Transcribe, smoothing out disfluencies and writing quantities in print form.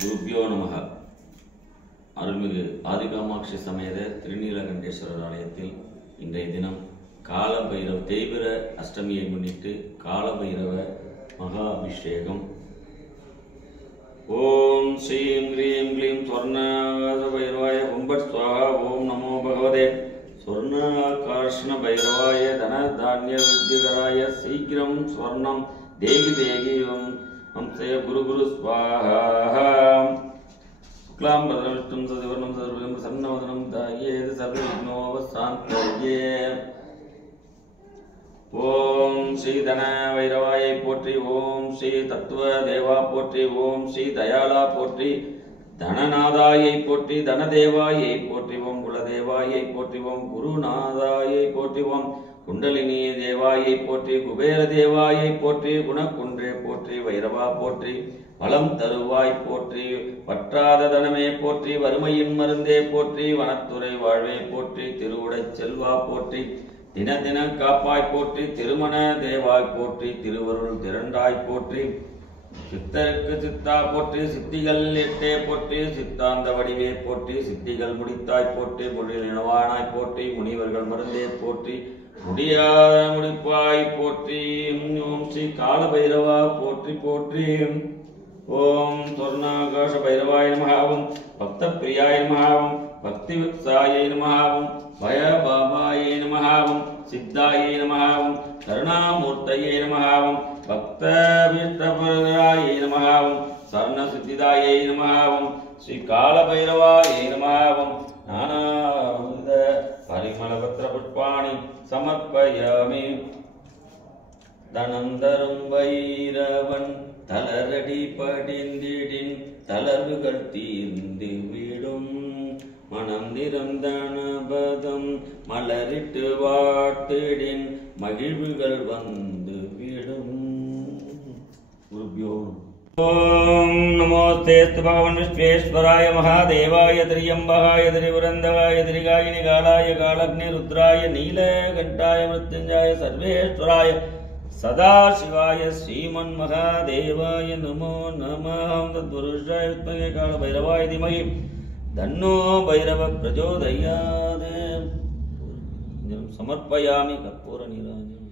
குருபியோ நமக. அருள்மிகு ஆதிகாமாட்சி சமேத திருநீலகண்டேஸ்வரர் ஆலயத்தில் இன்றைய தினம் காலபைரவ தேய்பிர அஷ்டமியை முன்னிட்டு காலபைரவ மகா அபிஷேகம். ஓம் ஸ்ரீம் க்ரீம் க்ளீம் ஸ்வர்ணாகாச பைரவாய கும்பட் ஸ்வாஹா. ஓம் நமோ பகவதே ஸ்வர்ணாகாஷ்ண பைரவாய தன தானிய வித்யகராய சீக்கிரம் ஸ்வர்ணம் தேகி தேகி வம்சய குரு குரு ஸ்வாஹா. சுக்லாம் பத்ரம் விஷ்ணும் சதிவர்ணம் சர்வம் சன்னவதனம் தாயேது சர்வவிக்னோபசாந்தயே. ஓம் ஸ்ரீ தன வைரவாயை போற்றி. ஓம் ஸ்ரீ தத்துவ தேவா போற்றி. ஓம் ஸ்ரீ தயாளா போற்றி. தனநாதாயை போற்றி. தனதேவாயை போற்றிவோம். குலதேவாயை போற்றிவோம். குருநாதாயை போற்றிவோம். குண்டலினி தேவாயை போற்றி. குபேர தேவாயை போற்றி. குணக்குன்றே போற்றி. வைரவா போற்றி. வளம் தருவாய் போற்றி. வற்றாத தனமே போற்றி. வறுமையின் மருந்தே போற்றி. வனத்துறை வாழ்வே போற்றி. திருவுடைச் செல்வா போற்றி. தின தின காப்பாய் போற்றி. திருமண தேவாய் போற்றி. திருவருள் திரண்டாய் போற்றி. சித்தருக்கு சித்தா போற்றி. சித்திகள் எட்டே போற்றி. சித்தாந்த வடிவே போற்றி. சித்திகள் முடித்தாய் போற்றி. மொழியில் இனவானாய் போற்றி. முனிவர்கள் மருந்தே போற்றி. முடியாத முடிப்பாய் போற்றி. ஓம் ஸ்ரீ கால பைரவா போற்றி போற்றி. ஓம் ஸ்வர்ணாகாஷ பைரவாய நமஹாவும். பக்த பிரியாய நமஹாவும். பக்தி விக்ஸாய நமஹாவும். பயபாபாய நமஹாவும். சித்தாய நமஹாவும். கருணாமூர்த்தயே நமஹாவும். பக்தபீஷ்டபராய நமஹாவும். சரண சித்திதாய நமஹாவும். ஸ்ரீ கால பைரவாய நமஹாவும். நானாவித பரிமளபத்ர புஷ்பாணி சமர்ப்பயாமி. தனந்தரும் வைரவன் தளரடி படிந்திடின் தளர்வுகள் தீர்ந்து விடும். மனம் நிறந்தனபதம் மலரிட்டு வாழ்த்திடின் மகிழ்வுகள் வந்து விடும். குருபியோ ஓம் நமோஸ்தேஸ்து பகவன் விஸ்வேஸ்வராய மகாதேவாய திரியம்பகாய திரிபுரந்தகாய திரிகாயினி காலாய காலக்னி ருத்ராய நீலகண்டாய மிருத்யுஞ்சயாய சர்வேஸ்வராய சதாசிவாய ஸ்ரீமன் மகாதேவாய நமோ நமः. தத்புருஷாய வித்மகே கால பைரவாய தீமஹி தன்னோ பைரவ பிரச்சோதயாத். சமர்ப்பயாமி கற்பூர நீராஜனம்.